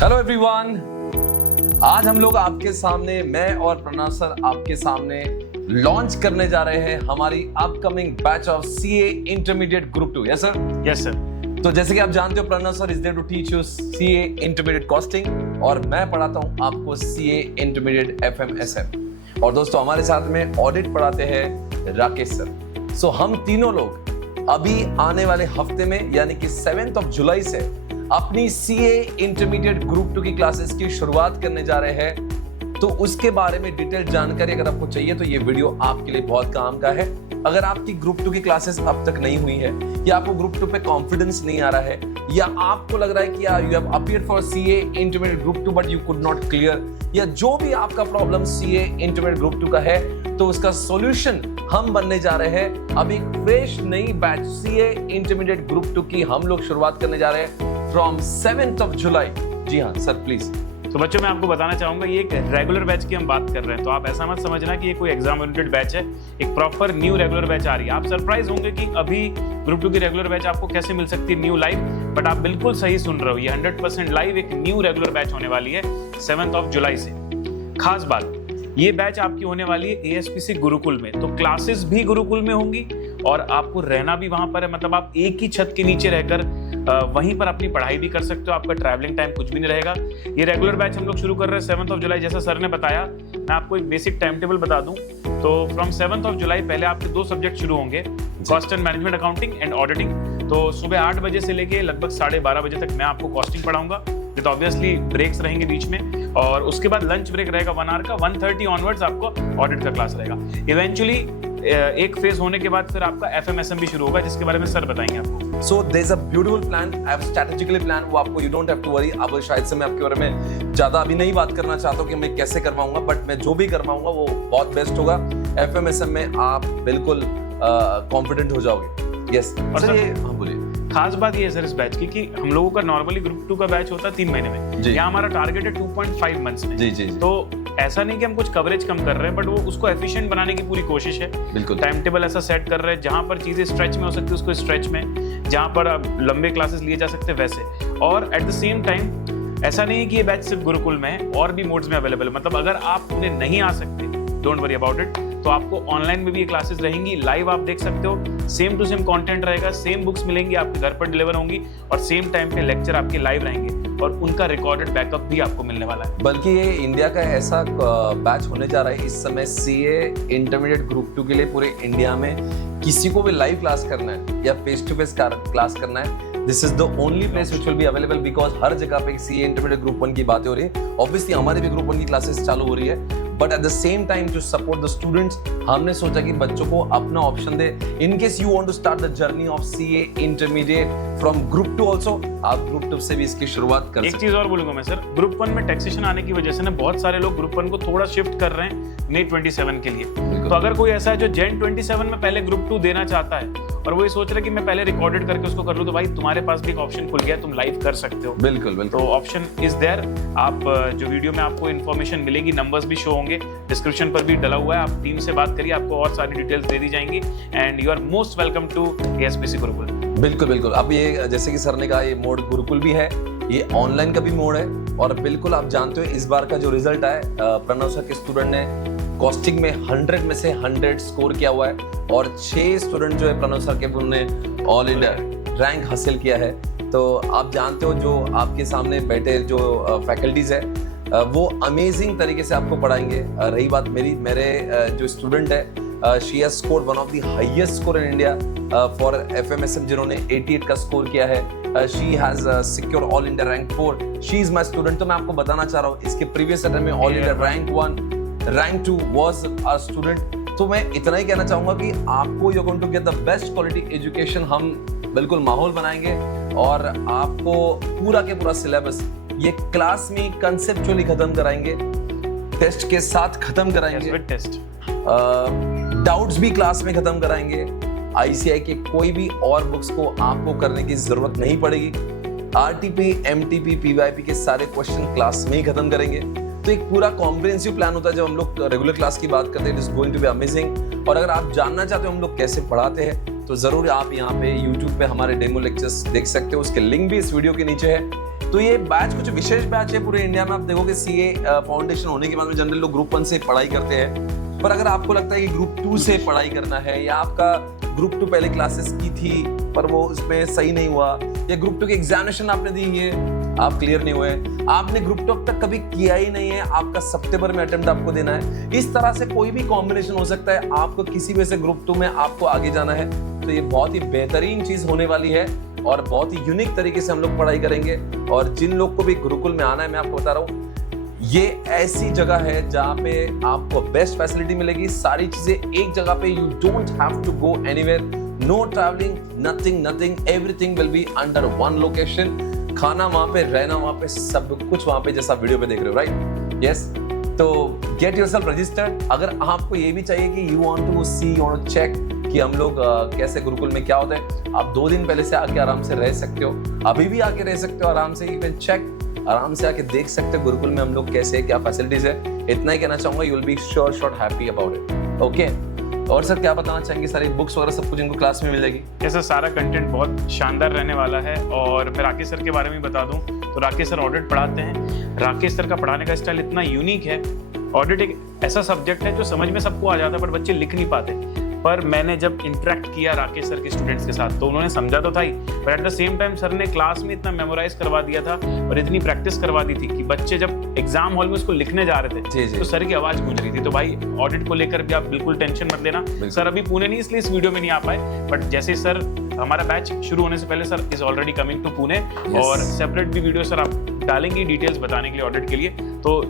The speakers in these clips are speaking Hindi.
हेलो एवरीवन, आज हम लोग आपके सामने, मैं और प्रणव सर आपके सामने लॉन्च करने जा रहे हैं हमारी upcoming batch of CA intermediate group 2। Yes sir? Yes sir. तो जैसे कि आप जानते हो, Pranav sir is there to teach you CA intermediate costing और मैं पढ़ाता हूं आपको सीए इंटरमीडिएट एफएमएसएम। और दोस्तों हमारे साथ में ऑडिट पढ़ाते हैं राकेश सर। सो हम तीनों लोग अभी आने वाले हफ्ते में यानी कि 7 जुलाई से अपनी सीए इंटरमीडिएट ग्रुप 2 की क्लासेस की शुरुआत करने जा रहे हैं। तो उसके बारे में डिटेल जानकारी अगर आपको चाहिए तो ये वीडियो आपके लिए बहुत काम का है। अगर आपकी ग्रुप 2 की क्लासेस अब तक नहीं हुई है या आपको ग्रुप 2 पे कॉन्फिडेंस नहीं आ रहा है या आपको लग रहा है कि you have appeared for CA intermediate group 2 but you could not clear, या जो भी आपका प्रॉब्लम सीए इंटरमीडिएट ग्रुप 2 का है, तो उसका सॉल्यूशन हम बनने जा रहे हैं। अब एक फ्रेश नई बैच सीए इंटरमीडिएट ग्रुप 2 की हम लोग शुरुआत करने जा रहे हैं फ्रॉम 7 जुलाई। जी हाँ सर, प्लीज। तो बच्चों मैं आपको बताना चाहूंगा, ये एक रेगुलर बैच की हम बात कर रहे हैं, तो आप ऐसा मत समझना कि ये कोई एग्जाम ओरिएंटेड बैच है। एक प्रॉपर न्यू रेगुलर बैच आ रही है। आप सरप्राइज होंगे कि अभी ग्रुप 2 की रेगुलर बैच आपको कैसे मिल सकती है न्यू लाइव, बट आप बिल्कुल सही सुन रहे हो, ये 100% लाइव एक न्यू रेगुलर बैच होने वाली है 7 जुलाई से। खास बात, ये बैच आपकी होने वाली है एएसपीसी गुरुकुल में, तो क्लासेस भी गुरुकुल में होंगी और आपको रहना भी वहां पर है। मतलब आप एक ही छत के नीचे रहकर वहीं पर अपनी पढ़ाई भी कर सकते हो, आपका ट्रैवलिंग टाइम कुछ भी नहीं रहेगा। ये रेगुलर बैच हम लोग शुरू कर रहे हैं 7 जुलाई, जैसा सर ने बताया। मैं आपको एक बेसिक टाइम टेबल बता दूं तो फ्रॉम 7 जुलाई पहले आपके 2 सब्जेक्ट शुरू होंगे, cost and management accounting and auditing. तो सुबह 8 बजे से लेके लगभग 12:30 बजे तक मैं आपको कॉस्टिंग पढ़ाऊंगा, विद ऑब्वियसली ब्रेक्स रहेंगे बीच में, और उसके बाद लंच ब्रेक रहेगा 1 आवर का। 1:30 ऑनवर्ड्स आपको ऑडिट का क्लास रहेगा। इवेंचुअली एक फेज होने के बाद फिर आपका एफएमएसएम भी शुरू होगा, जिसके बारे में सर बताएंगे आपको। So there is a beautiful plan, I have strategically plan. वो आपको, you don't have to worry. अब शायद से मैं आपके बारे में ज्यादा अभी नहीं बात करना चाहता हूं कि मैं कैसे करवाऊंगा, बट मैं जो भी करवाऊंगा वो बहुत बेस्ट होगा। एफएमएसएम में आप बिल्कुल कॉन्फिडेंट हो जाओगे। यस सर, ये हाँ बोलिए। खास बात ये है सर इस बैच की कि हम लोगों का नॉर्मली ग्रुप 2 का बैच होता है 3 महीने में, यहाँ हमारा टारगेट है 2.5 मंथ्स में। जी। तो ऐसा नहीं कि हम कुछ कवरेज कम कर रहे हैं, बट वो उसको एफिशिएंट बनाने की पूरी कोशिश है। बिल्कुल टाइम टेबल ऐसा सेट कर रहे हैं जहां पर चीजें स्ट्रेच में हो सकती है उसको स्ट्रेच में, जहां पर लंबे क्लासेस लिए जा सकते हैं वैसे। और एट द सेम टाइम ऐसा नहीं है कि ये बैच सिर्फ गुरुकुल में है, और भी मोड्स में अवेलेबल है। मतलब अगर आप उन्हें नहीं आ सकते, डोंट वरी अबाउट इट, तो आपको ऑनलाइन में भी ये क्लासेस रहेंगी, लाइव आप देख सकते हो। सेम टू सेम कंटेंट रहेगा, सेम बुक्स मिलेंगी, आपके घर पर डिलीवर होंगी, और सेम टाइम पे लेक्चर आपके लाइव रहेंगे, और उनका रिकॉर्डेड बैकअप भी आपको मिलने वाला है। बल्कि ये इंडिया का ऐसा बैच होने जा रहा है इस समय सीए इंटरमीडिएट ग्रुप 2 के लिए पूरे इंडिया में। किसी को भी लाइव क्लास करना है या फेस टू फेस क्लास करना है, this is the only place which will be available, because हर जगह पे सीए इंटरमीडिएट ग्रुप 1 की बातें हो रही है। ऑब्वियसली हमारी भी ग्रुप 1 की क्लासेस चालू हो रही है, but at the same time to support the students हमने सोचा कि बच्चों को अपना ऑप्शन दे। In case you want to start the journey of CA intermediate from group 2 also, आप ग्रुप 2 से भी इसकी शुरुआत कर सकते हैं। एक चीज और बोलूंगा मैं सर, ग्रुप 1 में टैक्सेशन आने की वजह से ना बहुत सारे लोग ग्रुप 1 को थोड़ा शिफ्ट कर रहे हैं May 27 के लिए। तो अगर कोई ऐसा है जो Jan 27 में पहले ग्रुप 2 देना चाहता है और वो ये सोच रहा है कि मैं पहले रिकॉर्डेड करके उसको कर लूं, तो भाई तुम्हारे पास भी एक ऑप्शन खुल गया, तुम लाइव कर सकते हो। बिल्कुल। तो ऑप्शन इज देयर। आप जो वीडियो में आपको इन्फॉर्मेशन मिलेगी, नंबर्स भी शो होंगे, डिस्क्रिप्शन पर भी डला हुआ है, आप टीम से बात करिए, आपको और सारी डिटेल्स दे दी जाएंगी, and you are most welcome to ASPC Gurukul. बिल्कुल। अब ये जैसे कि सर ने कहा, ये मोड गुरुकुल भी है, ये ऑनलाइन का भी मोड है। और बिल्कुल आप जानते हो इस बार का जो रिजल्ट आया, प्रणव सर के स्टूडेंट ने कॉस्टिंग में 100 में से 100 स्कोर किया हुआ है, और 6 स्टूडेंट जो है प्रणव सर के, उन्होंने ऑल इंडिया रैंक हासिल किया है। तो आप जानते हो जो आपके सामने बैठे जो फैकल्टीज है वो अमेजिंग तरीके से आपको पढ़ाएंगे। रही बात मेरे जो स्टूडेंट है, she has scored one of the highest score in India for FMSM, जिन्होंने 88 का स्कोर किया है। She has secure all India rank 4। She is my student. तो मैं आपको बताना चाह रहा हूँ, इसके प्रीवियस अटेम्प्ट में all India rank 1, rank 2 was a student. तो मैं इतना ही कहना चाहूंगा कि आपको you going to get the best quality education. हम बिल्कुल माहौल बनाएंगे और आपको पूरा के पूरा सिलेबस ये क्लास में कंसेप्चुअली खत्म कराएंगे, टेस्ट के साथ खत्म कराएंगे, डाउट्स भी क्लास में खत्म कराएंगे। आईसीआई के कोई भी और बुक्स को आपको करने की जरूरत नहीं पड़ेगी। आरटीपी, एमटीपी, पीवाईपी के सारे क्वेश्चन क्लास में ही खत्म करेंगे। तो एक पूरा कॉम्प्रिहेंसिव प्लान होता है जब हम लोग रेगुलर क्लास की बात करते हैं। It is going to be amazing. और अगर आप जानना चाहते हो हम लोग कैसे पढ़ाते हैं तो जरूर आप यहाँ पे YouTube पे हमारे डेमो लेक्चर्स देख सकते हो, उसके लिंक भी इस वीडियो के नीचे है। तो ये बैच कुछ विशेष बैच है पूरे इंडिया में। आप देखोगे सीए फाउंडेशन होने के बाद में जनरली लोग ग्रुप 1 से पढ़ाई करते हैं, पर अगर आपको लगता है कि ग्रुप 2 से पढ़ाई करना है, या आपका ग्रुप 2 पहले क्लासेस की थी पर वो उसमें सही नहीं हुआ, या ग्रुप 2 की एग्जामिनेशन आपने दी है आप क्लियर नहीं हुए, आपने ग्रुप 2 तक कभी किया ही नहीं है, आपका सितंबर में अटेम्प्ट आपको देना है, इस तरह से कोई भी कॉम्बिनेशन हो सकता है, आपको किसी वजह से ग्रुप 2 में आपको आगे जाना है, तो ये बहुत ही बेहतरीन चीज होने वाली है और बहुत ही यूनिक तरीके से हम लोग पढ़ाई करेंगे। और जिन लोग को भी गुरुकुल में आना है, मैं आपको बता रहा हूँ ये ऐसी जगह है जहाँ पे आपको बेस्ट फैसिलिटी मिलेगी, सारी चीजें एक जगह पे, you don't have to go anywhere, no travelling, nothing, everything will be under one location, खाना वहां पे, रहना वहां पे, सब कुछ वहां पे, जैसा वीडियो पे देख रहे हो, राइट? यस, तो गेट योरसेल्फ रजिस्टर्ड। अगर आपको ये भी चाहिए कि you want to see, you want to check कि हम लोग कैसे गुरुकुल में क्या होता है, आप 2 दिन पहले से आके आराम से रह सकते हो, अभी भी आके रह सकते हो आराम से, यू कैन चेक, आराम से आके देख सकते हो गुरुकुल में हम लोग कैसे, क्या फैसिलिटीज है। इतना ही कहना चाहूंगा, you will be sure happy about it. Okay, और सर क्या बताना चाहेंगे? सारी बुक्स वगैरह सब कुछ इनको क्लास में मिलेगी? ऐसा सारा कंटेंट बहुत शानदार रहने वाला है। और मैं राकेश सर के बारे में बता दूं तो राकेश सर ऑडिट पढ़ाते हैं। राकेश सर का पढ़ाने का स्टाइल इतना यूनिक है। ऑडिट एक ऐसा सब्जेक्ट है जो समझ में सबको आ जाता है बट बच्चे लिख नहीं पाते। पर मैंने जब इंटरेक्ट किया राकेश सर के स्टूडेंट्स के साथ तो उन्होंने समझा तो था ही, but at the same time sir ने क्लास में इतना मेमोराइज करवा दिया था और इतनी प्रैक्टिस करवा दी थी कि बच्चे जब एग्जाम हॉल में उसको लिखने जा रहे थे तो सर की आवाज गूंज रही थी। तो भाई ऑडिट को लेकर भी आप बिल्कुल टेंशन मत लेना। सर अभी पुणे नहीं, इसलिए इस वीडियो में नहीं आ पाए, बट जैसे सर हमारा बैच शुरू होने से पहले sir is already coming to Pune और सेपरेट भी वीडियो सर आप डालेंगे डिटेल्स बताने के लिए ऑडिट के लिए। तो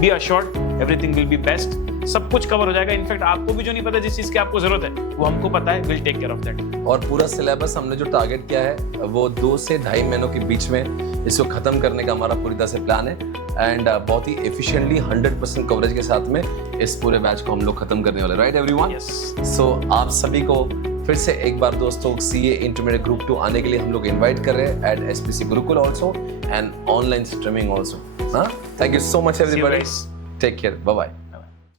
B assured everything will B best, सब कुछ कवर हो जाएगा। इनफैक्ट आपको भी जो नहीं पता जिस चीज की आपको जरूरत है वो हमको पता है, will take care of that. और पूरा सिलेबस हमने जो टारगेट किया है वो 2 से 2.5 महीनों के बीच में इसको खत्म करने का हमारा पूरी तरह से प्लान है। एंड बहुत ही एफिशिएंटली 100% कवरेज के साथ में इस पूरे बैच को हम लोग खत्म करने वाले, राइट एवरीवन? सो आप सभी को फिर से एक बार दोस्तों सीए इंटरमीडिएट ग्रुप 2 आने के लिए हम लोग इनवाइट कर रहे हैं at SPC Gurukul also and online streaming also. हाँ, thank you so much everybody, take care, bye bye.